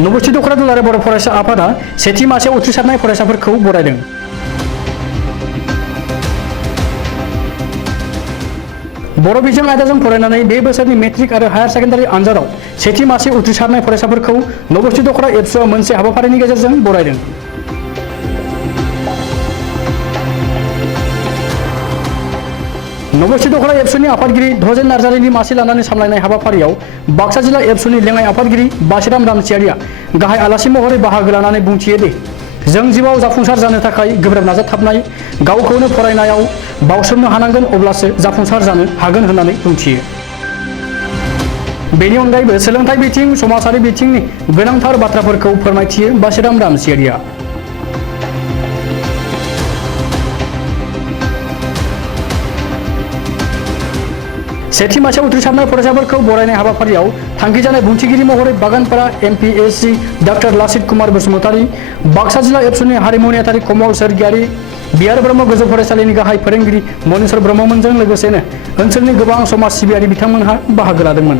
नबस्थि दख'रा दुलाराय बर' फरायसा आफादा सेथि मासेयाव उथ्रिसारनाय फरायसाफोरखौ बरायदों। बर' बिजों आयदाजों फरायनानै बे बोसोरनि मेट्रिक आरो हायार सेकेन्डारि आनजादाव सेथि मासे उथ्रिसारनाय फरायसाफोरखौ नबस्थि दख'रा एबसुआ मोनसे हाबाफारिनि गेजेरजों बरायदों। नबस्थि दख'रा एबसुनि आफादगिरि धजेन नार्जारिनि मासि लानानै सामलायनाय हाबाफारियाव बाक्सा जिल्ला एबसुनि लेङाइ आफादगिरि बासिराम रामसियारिया गाहाय आलासि महरै बाहागो लानानै बुंथियो दि जों जिउआव जाफुंसार जानो थाखाय गोब्राब नाजाथाबनाय गावखौनो फरायनायाव बावसोमनो हानांगोन अब्लासो जाफुंसार जानो हागोन होननानै बुंथियो। बेनि अनगायैबो सोलोंथाइ बिथिं समाजारि बिथिंनि गोनांथार बाथ्राफोरखौ फोरमायथियो बासिराम रामसियारिया। सेथि मासेयाव उथ्रिसारनाय फरायसाफोरखौ बरायनाय हाबाफारियाव थांखिजानाय बुंथिगिरि महरै बागानपारा एमपिएससि डाक्टर लासित कुमार बसुमतारी, बाक्सा जिल्ला एबसुनि हारिमु नेहाथारि कमल सोरगियारि, बिआर ब्रह्म गोजौ फरायसालिनि गाहाय फोरोंगिरि मनेस्वर ब्रह्ममोनजों लोगोसेनो ओनसोलनि गोबां समाज सिबियारि बिथांमोनहा बाहागो लादोंमोन।